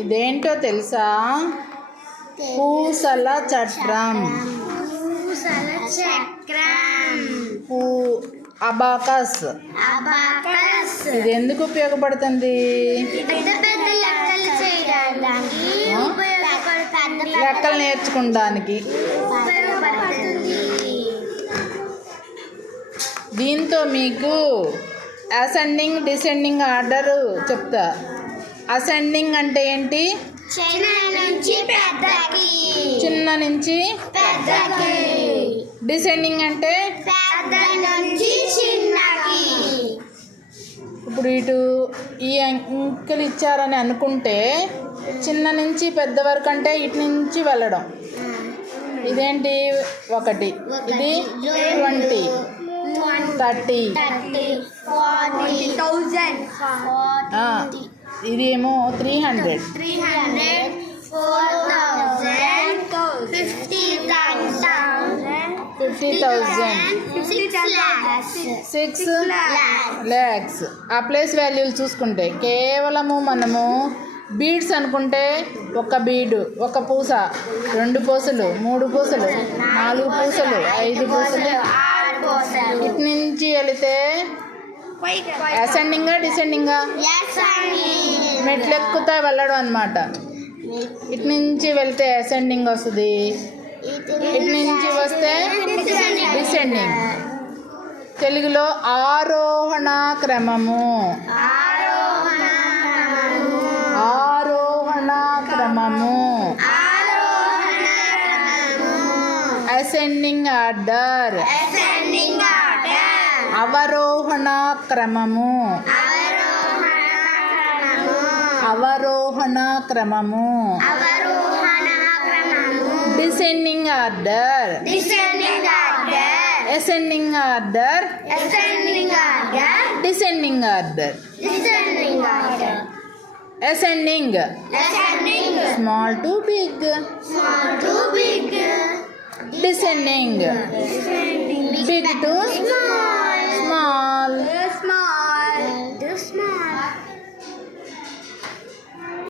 ఇదేంటో తెలుసా? పూసల చట్రం. అబాకస్. ఇది ఎందుకు ఉపయోగపడుతుంది? లెక్కలు నేర్చుకోవడానికి. దీంతో మీకు అసెండింగ్ డిసెండింగ్ ఆర్డర్ చెప్తా. అసెండింగ్ అంటే ఏంటి? చిన్న నుంచి డిసెండింగ్ అంటే ఇప్పుడు ఇటు ఈ అంకెలు ఇచ్చారని అనుకుంటే చిన్న నుంచి పెద్ద వరకు అంటే ఇటు నుంచి వెళ్ళడం. ఇదేంటి? 1, ఇది 20, 30, ఇది ఏమో 300, 50,000, 6 lakhs. ఆ ప్లేస్ వాల్యూలు చూసుకుంటే కేవలము మనము బీడ్స్ అనుకుంటే 1 బీడు, 1 పూస, 2 పూసలు, 3 పూసలు, 4 పూసలు, 5 పూసలు. ఇటు నుంచి వెళితే అసెండింగా డిసెండింగా? మెట్లు ఎక్కుతా వెళ్ళడం అన్నమాట. ఇటు నుంచి వెళ్తే అసెండింగ్ వస్తుంది, ఇటు నుంచి వస్తే డిసెండింగ్. తెలుగులో ఆరోహణ క్రమము. ఆరోహణ క్రమము. Ascending order. అవరోహణ క్రమము. అవరోహణ క్రమము. Descending order. Ascending order. Descending order. Ascending small to big. Descending big to small.